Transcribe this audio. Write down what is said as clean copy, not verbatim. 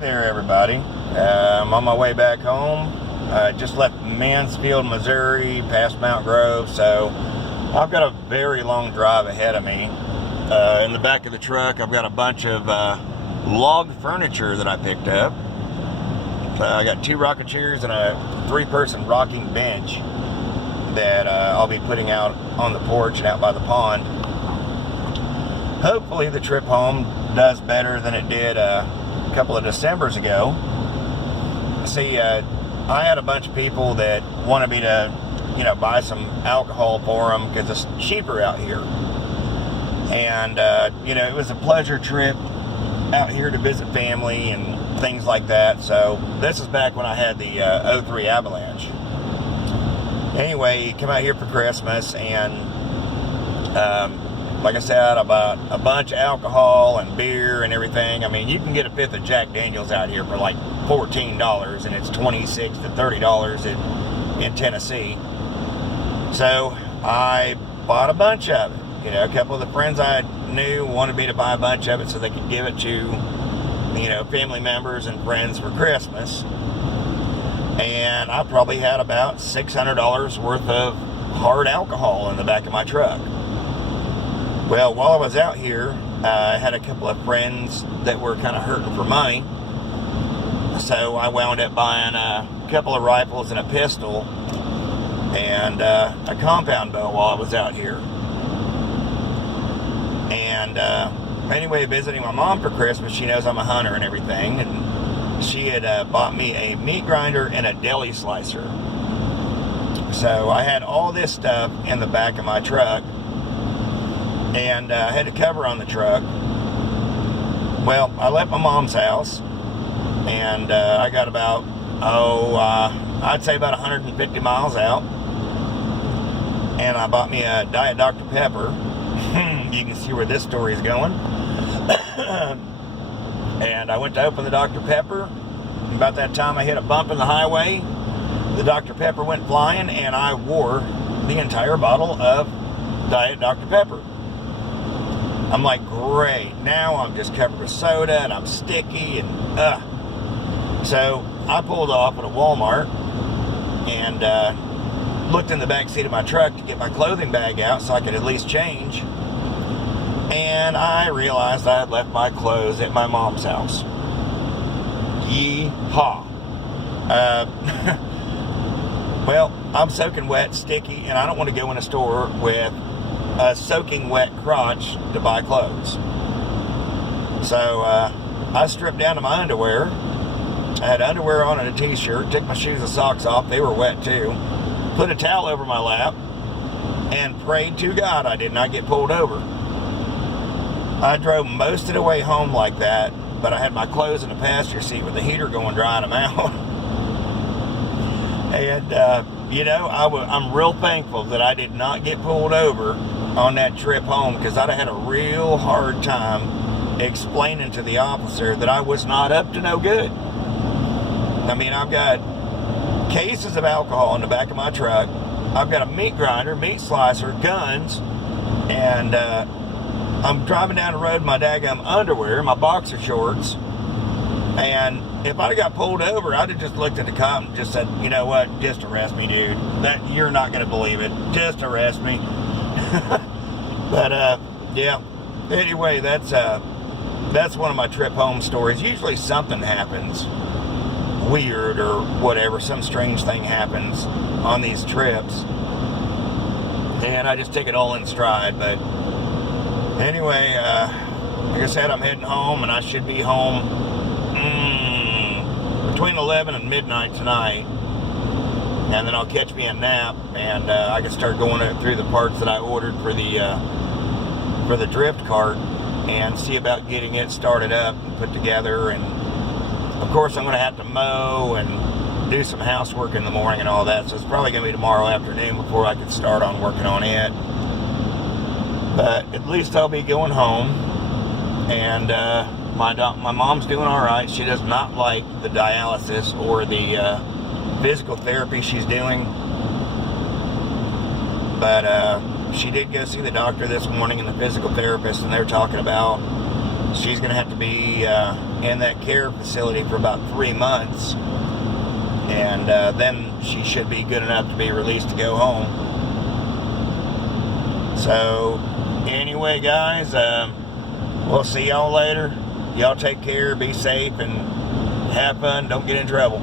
there, everybody. I'm on my way back home. Just left Mansfield, Missouri, past Mount Grove, so I've got a very long drive ahead of me. In the back of the truck, I've got a bunch of log furniture that I picked up. I got 2 rocking chairs and a 3-person rocking bench that I'll be putting out on the porch and out by the pond. Hopefully the trip home does better than it did a couple of Decembers ago. See, I had a bunch of people that wanted me to, buy some alcohol for them because it's cheaper out here. And, it was a pleasure trip out here to visit family and things like that. So this is back when I had the 03 Avalanche. Anyway, come out here for Christmas and, like I said, I bought a bunch of alcohol and beer and everything. I mean, you can get a 5th of Jack Daniels out here for like $14, and it's $26 to $30 in Tennessee. So I bought a bunch of it. A couple of the friends I knew wanted me to buy a bunch of it so they could give it to, family members and friends for Christmas. And I probably had about $600 worth of hard alcohol in the back of my truck. Well, while I was out here, I had a couple of friends that were kind of hurting for money. So I wound up buying a couple of rifles and a pistol and a compound bow while I was out here. And anyway, visiting my mom for Christmas, she knows I'm a hunter and everything. And she had bought me a meat grinder and a deli slicer. So I had all this stuff in the back of my truck. And I had a cover on the truck. Well, I left my mom's house, and I got about, I'd say about 150 miles out, and I bought me a Diet Dr. Pepper. You can see where this story is going. And I went to open the Dr. Pepper. About that time I hit a bump in the highway. The Dr. Pepper went flying, and I wore the entire bottle of Diet Dr. Pepper. I'm like, great, now I'm just covered with soda and I'm sticky and So I pulled off at a Walmart and looked in the back seat of my truck to get my clothing bag out so I could at least change. And I realized I had left my clothes at my mom's house. Yee-haw. Well, I'm soaking wet, sticky, and I don't want to go in a store with a soaking wet crotch to buy clothes. So I stripped down to my underwear. I had underwear on and a t-shirt, took my shoes and socks off, they were wet too, put a towel over my lap, and prayed to God I did not get pulled over. I drove most of the way home like that, but I had my clothes in the passenger seat with the heater going, drying them out. And I'm real thankful that I did not get pulled over on that trip home, because I'd have had a real hard time explaining to the officer that I was not up to no good. I mean, I've got cases of alcohol in the back of my truck. I've got a meat grinder, meat slicer, guns, and I'm driving down the road in my daggum underwear, my boxer shorts, and if I'd have got pulled over, I'd have just looked at the cop and just said, you know what, just arrest me, dude. That you're not going to believe it. Just arrest me. But yeah. Anyway, that's one of my trip home stories. Usually something happens weird or whatever, some strange thing happens on these trips, and I just take it all in stride. But anyway, like I said, I'm heading home, and I should be home between 11 and midnight tonight, and then I'll catch me a nap, and I can start going through the parts that I ordered for the drift cart and see about getting it started up and put together. And of course I'm going to have to mow and do some housework in the morning and all that, so it's probably going to be tomorrow afternoon before I can start on working on it. But at least I'll be going home, and my mom's doing all right. She does not like the dialysis or the physical therapy she's doing, but she did go see the doctor this morning and the physical therapist, and they're talking about she's going to have to be in that care facility for about 3 months. And then she should be good enough to be released to go home. So, anyway, guys, we'll see y'all later. Y'all take care, be safe, and have fun. Don't get in trouble.